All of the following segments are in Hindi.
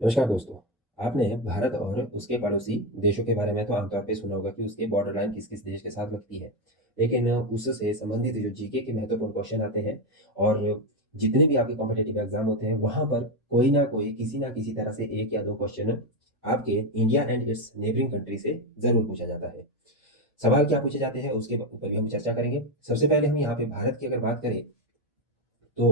नमस्कार दोस्तों। आपने भारत और उसके पड़ोसी देशों के बारे में तो आमतौर पे सुना होगा कि उसके बॉर्डर लाइन किस-किस देश के साथ लगती है। लेकिन उससे संबंधित जो जीके के महत्वपूर्ण क्वेश्चन आते हैं और जितने भी आपके कॉम्पिटिटिव एग्ज़ाम होते हैं, वहाँ पर कोई ना कोई किसी न किसी तरह से 1 या 2 क्वेश्चन आपके India and it's neighbouring country से ज़रूर पूछा जाता है। सवाल क्या पूछे जाते हैं उसके ऊपर भी हम चर्चा करेंगे। सबसे पहले हम यहाँ पे भारत की अगर बात करें तो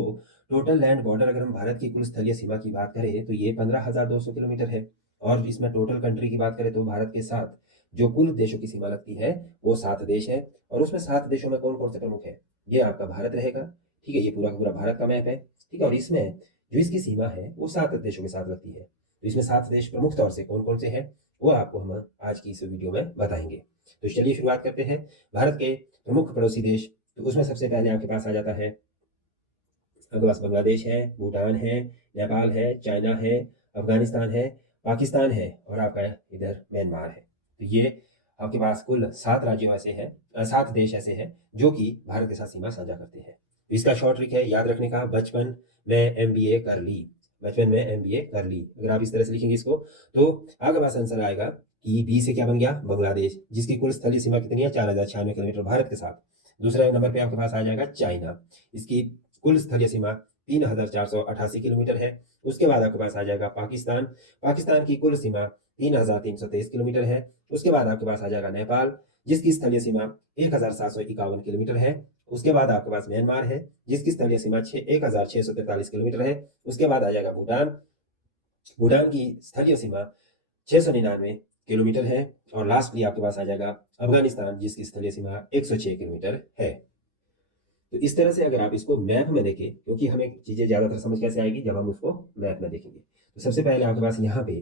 टोटल लैंड बॉर्डर अगर हम भारत की कुल स्थलीय सीमा की बात करें तो ये 15,200 किलोमीटर है और इसमें टोटल कंट्री की बात करें तो भारत के साथ जो कुल देशों की सीमा लगती है वो 7 देश है और उसमें 7 देशों में कौन-कौन से प्रमुख हैं? ये आपका भारत रहेगा, ठीक है? ये पूरा का पूरा भारत का मैप है, ठीक है? और इसमें जो इसकी सीमा है वो 7 देशों के साथ लगती है। तो इसमें 7 देश प्रमुख तौर से कौन-कौन से हैं? वो आपको हम आज की इस वीडियो में बताएँगे। तो चलिए शुरुआत करते हैं। भारत के प्रमुख पड़ोसी देश, तो उसमें सबसे पहले आपके पास आ जाता है आपके पास बांग्लादेश है, भूटान है, नेपाल है, चाइना है, अफ़गानिस्तान है, पाकिस्तान है और आपका इधर म्यांमार है। तो ये आपके पास कुल 7 राज्यों ऐसे हैं 7 देश ऐसे हैं जो कि भारत के साथ सीमा साझा करते हैं। तो इसका शॉर्ट ट्रिक है याद रखने का बचपन में एमबीए कर ली, बचपन में एमबीए कर ली। अगर आप इस तरह से लिखेंगे इसको तो आपके पास आंसर आएगा कि बी से क्या बन गया बांग्लादेश जिसकी कुल स्थलीय सीमा कितनी है 4,096 किलोमीटर भारत के साथ। दूसरे नंबर पे आपके पास आ जाएगा चाइना। इसकी कुल स्थलीय सीमा 3,488 किलोमीटर है। उसके बाद आपके पास आ जाएगा पाकिस्तान। पाकिस्तान की कुल सीमा 3,323 किलोमीटर है। उसके बाद आपके पास आ जाएगा नेपाल, जिसकी स्थलीय सीमा 1,751 किलोमीटर है। उसके बाद आपके पास म्यांमार है, जिसकी स्थलीय सीमा 1,643 किलोमीटर है। उसके बाद आ जाएगा भूटान। भूटान की स्थलीय सीमा 699 किलोमीटर है और लास्टली आपके पास आ जाएगा अफ़गानिस्तान, जिसकी स्थलीय सीमा 106 किलोमीटर है। तो इस तरह से अगर आप इसको मैप में देखें क्योंकि हमें चीज़ें ज़्यादातर समझ कैसे आएगी जब हम उसको मैप में देखेंगे। तो सबसे पहले आपके पास यहाँ पे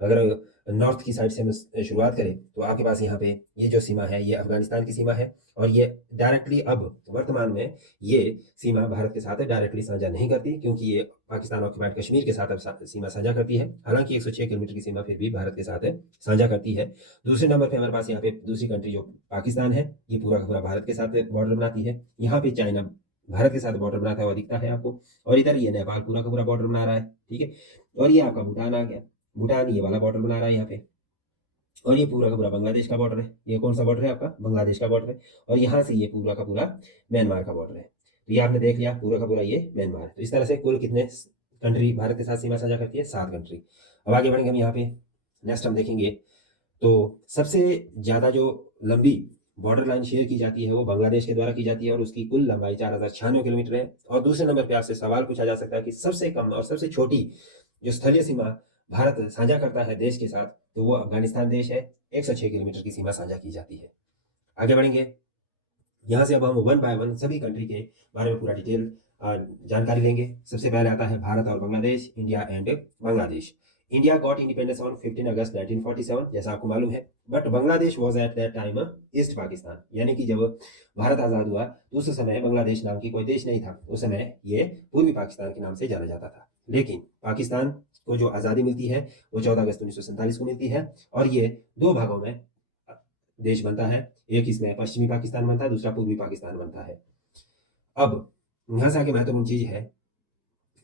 अगर नॉर्थ की साइड से हम शुरुआत करें तो आपके पास यहाँ पे ये जो सीमा है ये अफ़गानिस्तान की सीमा है और ये डायरेक्टली अब वर्तमान में ये सीमा भारत के साथ डायरेक्टली साझा नहीं करती क्योंकि ये पाकिस्तान ऑक्युपाइड कश्मीर के साथ अब सीमा साझा करती है। हालाँकि 106 किलोमीटर की सीमा फिर भी भारत के साथ साझा करती है। दूसरे नंबर पे हमारे पास यहाँ पे दूसरी कंट्री जो पाकिस्तान है, ये पूरा का पूरा भारत के साथ बॉर्डर बनाती है। यहाँ पे चाइना भारत के साथ बॉर्डर बनाता हुआ दिखता है आपको और इधर ये नेपाल पूरा का पूरा बॉर्डर बना रहा है, ठीक है? और ये आपका भूटान आ गया। भूटान ये वाला बॉर्डर बना रहा है यहाँ पे और ये पूरा का पूरा बांग्लादेश का बॉर्डर है। ये कौन-सा बॉर्डर है आपका? बांग्लादेश का बॉर्डर है और यहाँ से ये पूरा का पूरा म्यांमार का बॉर्डर है। तो ये आपने देख लिया पूरा का पूरा ये म्यांमार है। तो इस तरह से कुल कितने कंट्री भारत के साथ सीमा साझा करती है? 7 कंट्री। अब आगे बढ़ेंगे हम यहाँ पे, नेक्स्ट हम देखेंगे तो सबसे ज़्यादा जो लंबी बॉर्डर लाइन शेयर की जाती है, वो बांग्लादेश के द्वारा की जाती है और उसकी कुल लंबाई 4,096 किलोमीटर है और दूसरे नंबर पे आपसे सवाल पूछा जा सकता है कि सबसे कम और सबसे छोटी जो स्थलीय सीमा भारत साझा करता है देश के साथ, तो वो अफ़गानिस्तान देश है, 106 किलोमीटर की सीमा साझा की जाती है। आगे बढ़ेंगे, यहाँ से अब हम वन बाय वन सभी कंट्री के बारे में पूरा डिटेल जानकारी लेंगे। सबसे पहले आता है भारत और Bangladesh, India and Bangladesh. India got independence on 15 अगस्त 1947 जैसा आपको मालूम है, but Bangladesh was at that time east Pakistan यानी कि जब भारत आज़ाद हुआ, तो उस समय बांग्लादेश नाम की कोई देश नहीं था। उस समय ये पूर्वी पाकिस्तान के नाम से जाना जाता था। लेकिन पाकिस्तान को जो आज़ादी मिलती है, वो 14 अगस्त 1947 को मिलती है और ये 2 भागों में देश बनता है। एक इसमें पश्चिमी पाकिस्तान बनता है, दूसरा पूर्वी पाकिस्तान बनता है। अब यहाँ से आगे महत्वपूर्ण चीज़ है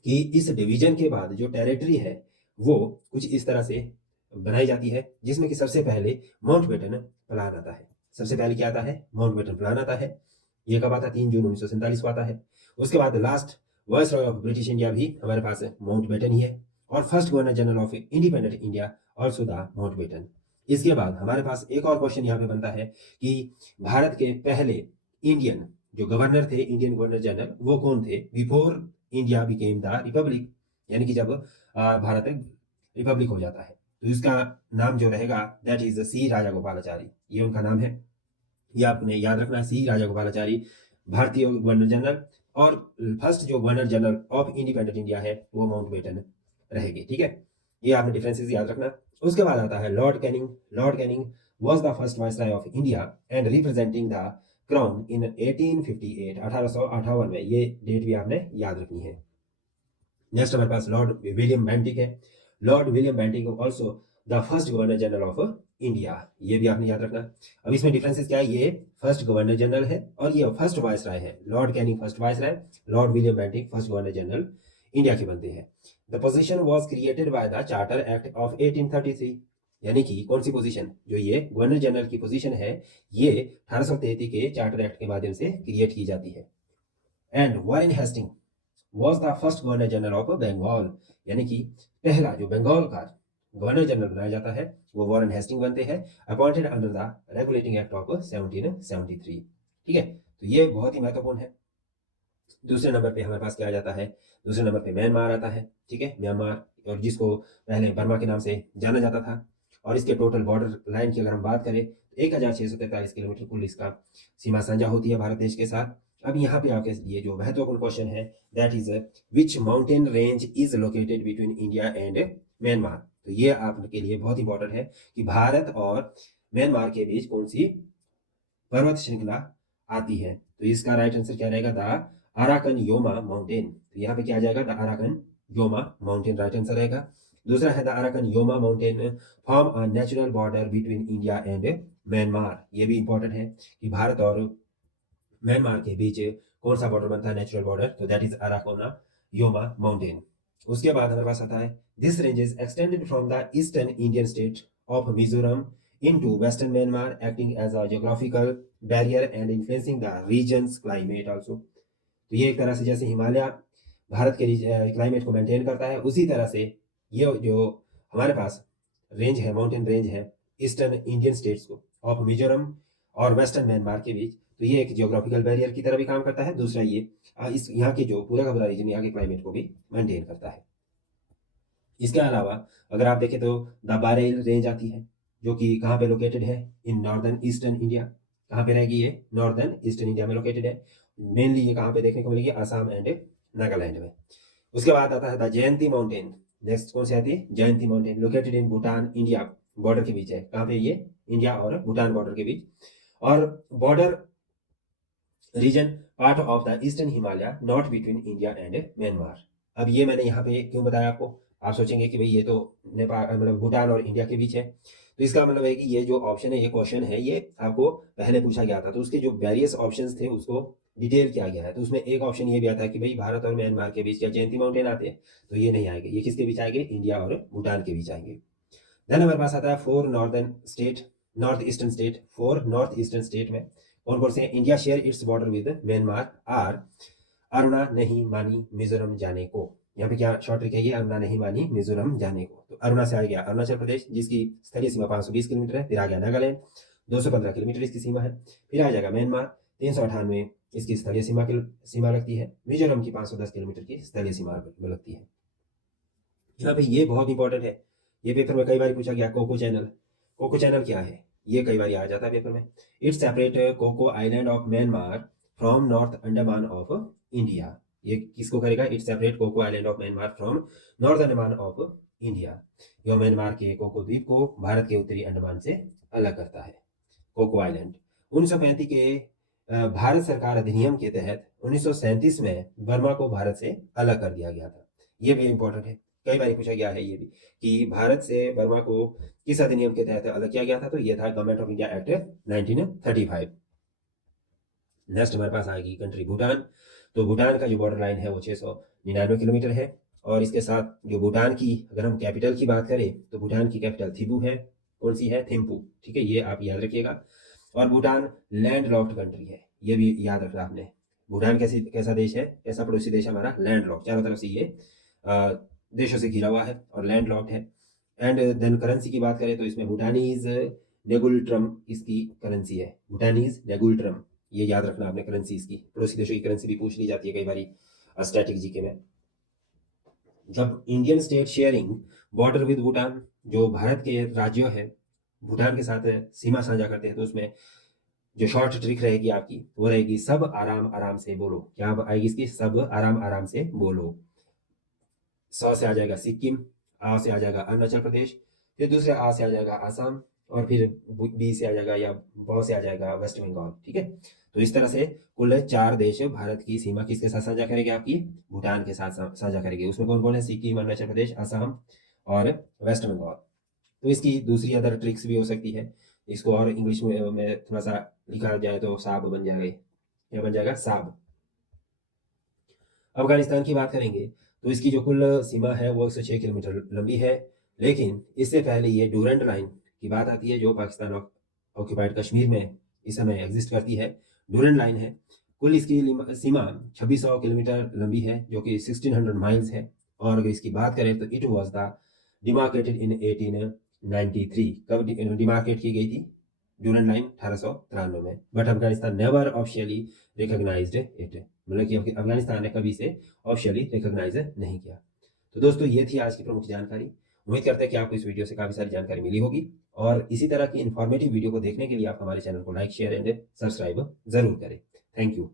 कि इस डिवीज़न के बाद जो टेरिटरी है, वो कुछ इस तरह से बनाई जाती है, जिसमें कि सबसे पहले माउंटबेटन प्लान आता है। सबसे पहले क्या आता है? माउंटबेटन प्लान आता है। ये कब आता है? 3 जून 1947 को आता है। उसके बाद last viceroy of British India भी हमारे पास माउंटबेटन ही है और first governor general of independent India also the Mountbatten. इसके बाद हमारे पास एक और क्वेश्चन यहाँ पे बनता है कि भारत के पहले इंडियन जो गवर्नर थे, इंडियन गवर्नर जनरल, वो कौन थे? Before India became the Republic यानी कि जब भारत रिपब्लिक हो जाता है तो इसका नाम जो रहेगा दैट इज सी राजागोपालाचारी। ये उनका नाम है, ये आपने याद रखना है। सी राजागोपालाचारी भारतीय गवर्नर जनरल और फर्स्ट जो governor general of independent India है वो माउंटबेटन रहेगी, ठीक है? ये आपने डिफरेंसेस याद रखना। उसके बाद आता है Lord Canning. Lord Canning was the first viceroy of India and representing the crown in 1858 1858 में। ये डेट भी आपने याद रखनी है। नेक्स्ट हमारे पास लॉर्ड विलियम बेंटिक है। Lord William Bentinck also the first governor general of India. ये भी आपने याद रखना। अब इसमें डिफरेंसेस क्या है? ये फर्स्ट गवर्नर जनरल है और ये फर्स्ट वाइस राय है। Lord Canning first viceroy, Lord William Bentinck first governor general India के बनते हैं। The position was created by the charter act of 1833। यानी कि कौन सी पोजीशन, जो ये गवर्नर जनरल की पोजीशन है, ये 1833 के चार्टर एक्ट के माध्यम से क्रिएट की जाती है। And Warren Hasting was the first governor general of Bengal. यानी कि पहला जो बंगाल का गवर्नर जनरल बनाया जाता है वो वॉरेन हेस्टिंग बनते हैं, appointed under the regulating act of 1773। ठीक है, तो ये बहुत ही महत्वपूर्ण है। दूसरे नंबर पे हमारे पास क्या आ जाता है, दूसरे नंबर पे म्यांमार आता है। ठीक है, म्यांमार, और जिसको पहले बर्मा के नाम से जाना जाता था। और इसके टोटल बॉर्डर लाइन की अगर हम बात करें तो 1643 किलोमीटर कुल इसका सीमा साझा होती है भारत देश के साथ। अब यहाँ पे आपके लिए जो महत्वपूर्ण क्वेश्चन है, that is which mountain range is located between India and Myanmar. तो ये आपके लिए बहुत इंपॉर्टेंट है कि भारत और म्यांमार के बीच कौन सी पर्वत श्रृंखला आती है। तो इसका राइट आंसर क्या रहेगा, द अराकन योमा माउंटेन। तो यहाँ पे क्या आ जाएगा, the Arakan Yoma mountain right answer रहेगा। दूसरा है the Arakan Yoma mountain form a natural border between India and Myanmar. ये भी इंपॉर्टेंट है कि भारत और म्यांमार के बीच कौन सा बॉर्डर बनता है, नेचुरल बॉर्डर, तो दैट इज अराकोना योमा माउंटेन। उसके बाद हमारे पास आता है this range is extended from the eastern Indian state of Mizoram into western Myanmar, acting as a geographical barrier and influencing the region's climate also। तो ये एक तरह से जैसे हिमालय भारत के क्लाइमेट को मेंटेन करता है, उसी तरह से ये जो हमारे पास रेंज है, माउंटेन रेंज है ईस्टर्न इंडियन स्टेट्स को ऑफ मिजोरम और वेस्टर्न म्यांमार के बीच, तो ये एक जियोग्राफिकल बैरियर की तरह भी काम करता है। दूसरा ये इस यहाँ के जो पूरा का पूरा रीजन, यहाँ के क्लाइमेट को भी मेंटेन करता है। इसके अलावा अगर आप देखें तो द बारेल रेंज आती है, जो कि कहाँ पे लोकेटेड है, इन नॉर्दर्न ईस्टर्न इंडिया। कहाँ पे रहेगी ये, नॉर्दर्न ईस्टर्न इंडिया में लोकेटेड है। मेनली ये कहाँ पे देखने को मिलेगी, आसाम एंड नागालैंड में। उसके बाद आता है द जयंती माउंटेन। नेक्स्ट कौन सी आती है, Jayanti mountain, located in Bhutan India, border के बीच है। कहाँ पे, ये इंडिया और भूटान बॉर्डर के बीच। और border region part of the eastern Himalaya, not between India and Myanmar. अब ये मैंने यहाँ पे क्यों बताया आपको, आप सोचेंगे कि भाई ये तो नेपाल मतलब भूटान और इंडिया के बीच है। तो इसका मतलब है कि ये जो ऑप्शन है, ये क्वेश्चन है, ये आपको पहले पूछा गया था, तो उसके जो वेरियस ऑप्शंस थे उसको डिटेल किया गया है। तो उसमें एक ऑप्शन ये भी आता है कि भाई भारत और म्यांमार के बीच क्या जयंती माउंटेन आते हैं, तो ये नहीं आएंगे। ये किसके बीच आएंगे, इंडिया और भूटान के बीच आएंगे। देन हमारे पास आता है four northern state, north eastern state. Four north eastern state में कौन कौन से हैं, India share its border with Myanmar are अरुणा नहीं मानी मिजोरम जाने को। यहाँ पे क्या शॉर्ट ट्रिक है, ये अरुणा नहीं मानी मिजोरम जाने को। तो अरुणा से आ गया अरुणाचल प्रदेश, जिसकी स्थलीय सीमा 520 किलोमीटर है। फिर आ गया नागालैंड, 215 किलोमीटर इसकी सीमा है। फिर आ जाएगा म्यांमार, 398 इसकी स्थलीय सीमा लगती है। मिजोरम की 510 किलोमीटर की स्थलीय सीमा लगती है। यहाँ पे ये बहुत इंपॉर्टेंट है, ये पेपर में कई बार पूछा गया, कोको चैनल। कोको चैनल क्या है, ये कई बार आ जाता है पेपर में। It's separate Coco island of Myanmar from north Andaman of India. ये किसको करेगा, it's separate Coco island of Myanmar from north Andaman of India. यह म्यांमार के कोको द्वीप को भारत के उत्तरी अंडमान से अलग करता है, कोको आइलैंड। 1935 के भारत सरकार अधिनियम के तहत 1937 में बर्मा को भारत से अलग कर दिया गया था। ये भी इंपॉर्टेंट है, कई बार पूछा गया है ये भी, कि भारत से बर्मा को किस अधिनियम के तहत अलग किया गया था, तो ये था government of India act 1935। Next हमारे पास आएगी कंट्री भूटान। तो भूटान का जो बॉर्डर लाइन है वो 699 किलोमीटर है। और इसके साथ जो भूटान की अगर हम कैपिटल की बात करें तो भूटान की कैपिटल थिम्पू है। कौन सी है, थिम्पू। ठीक है, ये आप याद रखिएगा। और भूटान लैंड लॉक्ड कंट्री है, ये भी याद रखना आपने। भूटान कैसा देश है, कैसा पड़ोसी देश है हमारा, लैंड लॉक्ड, चारों तरफ से ये देशों से घिरा हुआ है और लैंड लॉक्ड है। एंड देन करेंसी की बात करें तो इसमें भूटानीज नेगुलट्रम इसकी करेंसी है, भूटानीज नेगुलट्रम। ये याद रखना आपने, करेंसी इसकी। पड़ोसी देशों की करेंसी भी पूछ ली जाती है कई बार स्टैटिक जीके में। जब Indian state sharing border with Bhutan, जो भारत के राज्यों है भूटान के साथ सीमा साझा करते हैं, तो उसमें जो शॉर्ट ट्रिक रहेगी आपकी वो रहेगी सब आराम आराम से बोलो। क्या आएगी इसकी, सब आराम आराम से बोलो। 100 से आ जाएगा सिक्किम, आ से आ जाएगा अरुणाचल प्रदेश, फिर दूसरे आ से आ जाएगा आसाम, और फिर बी से आ जाएगा या ब से आ जाएगा वेस्ट बंगाल। ठीक है, तो इस तरह से कुल 4 देश भारत की सीमा किसके साथ साझा करेंगे, आपकी भूटान के साथ साझा करेंगे। उसमें कौन कौन है, सिक्किम, अरुणाचल प्रदेश, आसाम और वेस्ट बंगाल। तो इसकी दूसरी अदर ट्रिक्स भी हो सकती है, इसको और इंग्लिश में थोड़ा सा लिखा जाए तो साब बन जाएगा। क्या बन जाएगा, साब। अफगानिस्तान की बात करेंगे तो इसकी जो कुल सीमा है वो 106 किलोमीटर लंबी है। लेकिन इससे पहले ये डूरंड लाइन की बात आती है, जो पाकिस्तान ऑक्यूपाइड कश्मीर में इस समय एग्जिस्ट करती है, डूरंड लाइन है। कुल इसकी सीमा 2600 किलोमीटर लंबी है, जो कि 1600 माइल्स है। और अगर इसकी बात करें तो इट वाज द डिमार्केटेड इन 1893। कब डिमार्केट की गई थी डूरंड लाइन? 1893 में। But Afghanistan never officially recognised it, मतलब कि अफगानिस्तान ने कभी इसे ऑफिशियली रिकॉग्नाइज नहीं किया। तो दोस्तों ये थी आज की प्रमुख जानकारी। उम्मीद करते हैं कि आपको इस वीडियो से काफ़ी सारी जानकारी मिली होगी, और इसी तरह की इन्फॉर्मेटिव वीडियो को देखने के लिए आप हमारे चैनल को लाइक, शेयर एंड सब्सक्राइब जरूर करें। Thank you.